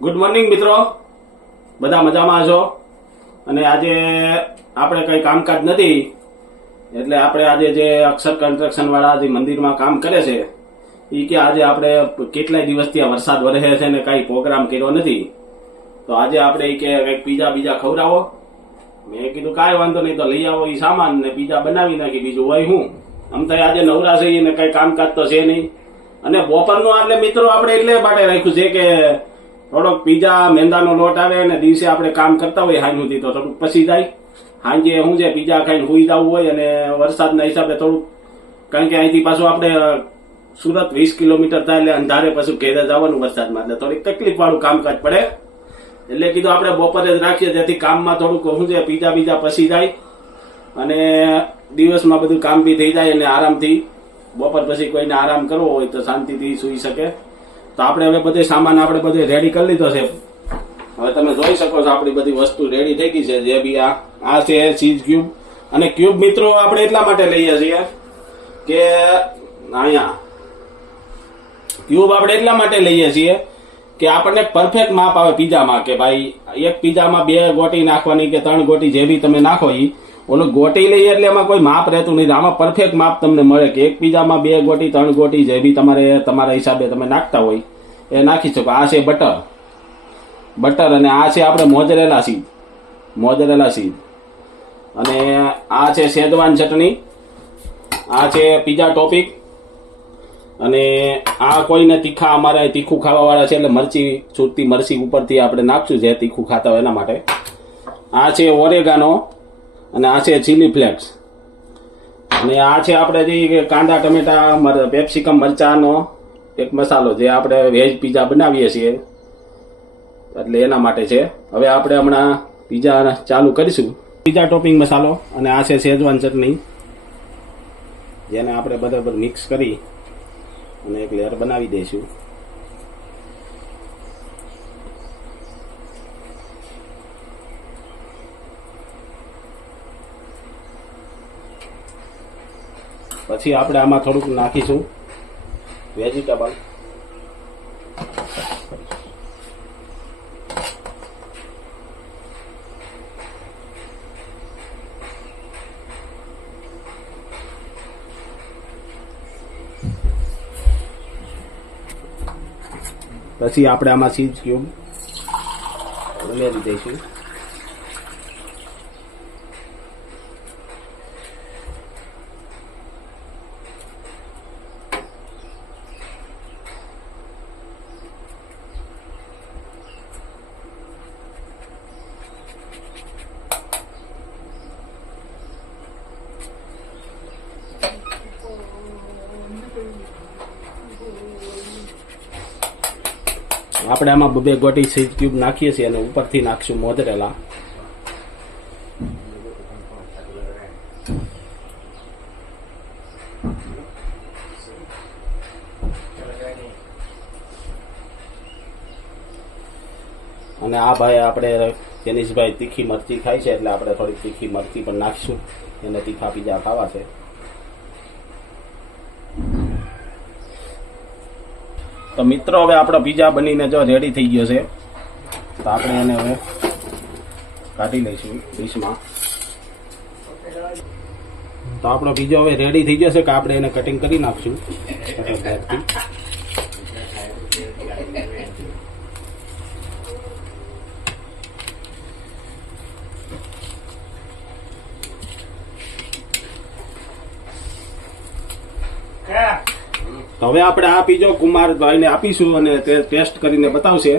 Good morning મિત્રો, બધા મજામાં છો? અને આજે આપણે કઈ કામકાજ નથી એટલે આપણે આજે જે અક્ષર કન્સ્ટ્રક્શન વાળા જે મંદિરમાં કામ કરે છે એ કે આજે આપણે કેટલાય દિવસથી આ વરસાદ વરસે છે ને કઈ પ્રોગ્રામ કર્યો નથી, તો આજે આપણે ઈ કે કઈક પીઝા ખવડાવો. મેં કીધું કાંઈ વાંધો નહીં, તો લઈ આવો એ સામાન ને પીઝા બનાવી નાખી, બીજું હોય હું. આમ તો આજે નવરા છે ને કઈ કામકાજ તો છે નહીં. અને બપોરનું એટલે મિત્રો આપણે એટલે માટે રાખ્યું છે કે થોડોક પીઝા મેંદાનો લોટ આવે અને દિવસે આપણે કામ કરતા હોય હાંજ સુધી તો થોડુંક પસી જાય. સાંજે શું છે પીઝા ખાઈને સુઈ જવું હોય અને વરસાદના હિસાબે થોડુંક, કારણ કે અહીંથી પાછું આપણે સુરત 20 કિલોમીટર થાય એટલે અંધારે પાછું ઘેરે જવાનું વરસાદમાં, એટલે થોડીક તકલીફ વાળું કામકાજ પડે. એટલે કીધું આપણે બપોરે જ રાખીએ જેથી કામમાં થોડુંક શું છે પીઝા પસી જાય અને દિવસમાં બધું કામ બી થઈ જાય અને આરામથી બપોર પછી કોઈને આરામ કરવો હોય તો શાંતિથી સુઈ શકે. તો આપણે હવે બધે સામાન આપણે બધે રેડી કરી લીધો છે. હવે તમે જોઈ શકો છો આપણી બધી વસ્તુ રેડી થઈ ગઈ છે. જે બી આ છે ચીઝ ક્યુબ, અને ક્યુબ મિત્રો આપણે એટલા માટે લઈએ છીએ કે અહીંયા ક્યુબ આપણે એટલા માટે લઈએ છીએ કે આપણને પરફેક્ટ માપ આવે પીઝામાં, કે ભાઈ એક પીઝામાં 2 ગોટી નાખવાની કે 3 ગોટી જે બી તમે નાખો ઈ ઓલું ગોટી લઈએ એટલે એમાં કોઈ માપ રહેતું નથી. આમાં પરફેક્ટ માપ તમને મળે કે એક પીઝામાં 2 ગોટી 3 ગોટી જે બી તમારા હિસાબે તમે નાખતા હોય એ નાખી શકો. આ છે બટર અને આ છે આપણે મોઝરેલા સીઝ અને આ છે શેઝવાન ચટણી, આ છે પીઝા ટોપિક, અને આ કોઈને તીખા અમારે તીખું ખાવા વાળા છે એટલે મરચી છૂટતી મરચી ઉપરથી આપણે નાખશું જે તીખું ખાતા હોય એના માટે. આ છે ઓરેગાનો અને આ છે ચીલી ફ્લેક્સ, અને આ છે આપણે જે કાંદા ટમેટા પેપ્સિકમ મરચાનો એક મસાલો જે આપણે વેજ પીઝા બનાવીએ છીએ એટલે એના માટે છે. હવે આપણે હમણાં પીઝા ચાલુ કરીશું. પીઝા ટોપિંગ મસાલો અને આ છે શેઝવાન ચટણી, જેને આપણે બરાબર મિક્સ કરી અને એક લેયર બનાવી દઈશું. પછી આપણે આમાં થોડુંક નાખીશું વેજીટેબલ. પછી આપણે આમાં ચીઝ ક્યુબ ઉમેરી દઈશું. આપણે આમાં 2 ગોટી ચીઝ ક્યુબ નાખીએ છીએ અને ઉપરથી નાખશું મોઝરેલા. અને આ ભાઈ આપણે જેનીશભાઈ તીખી મરચી ખાય છે એટલે આપણે થોડી તીખી મરચી પણ નાખીશું, એને તીખા પીઝા ખાવા છે. તો મિત્રો હવે આપણો પીઝા બનીને જો રેડી થઈ ગયો છે, તો આપણે એને હવે કાઢી લઈશું ડીશમાં. તો આપણો પીઝો હવે રેડી થઈ ગયો છે કે આપણે એને કટિંગ કરી નાખશું. તો હવે આપણે આ પીઝો કુમારભાઈને આપીશું અને તે ટેસ્ટ કરીને બતાવશે.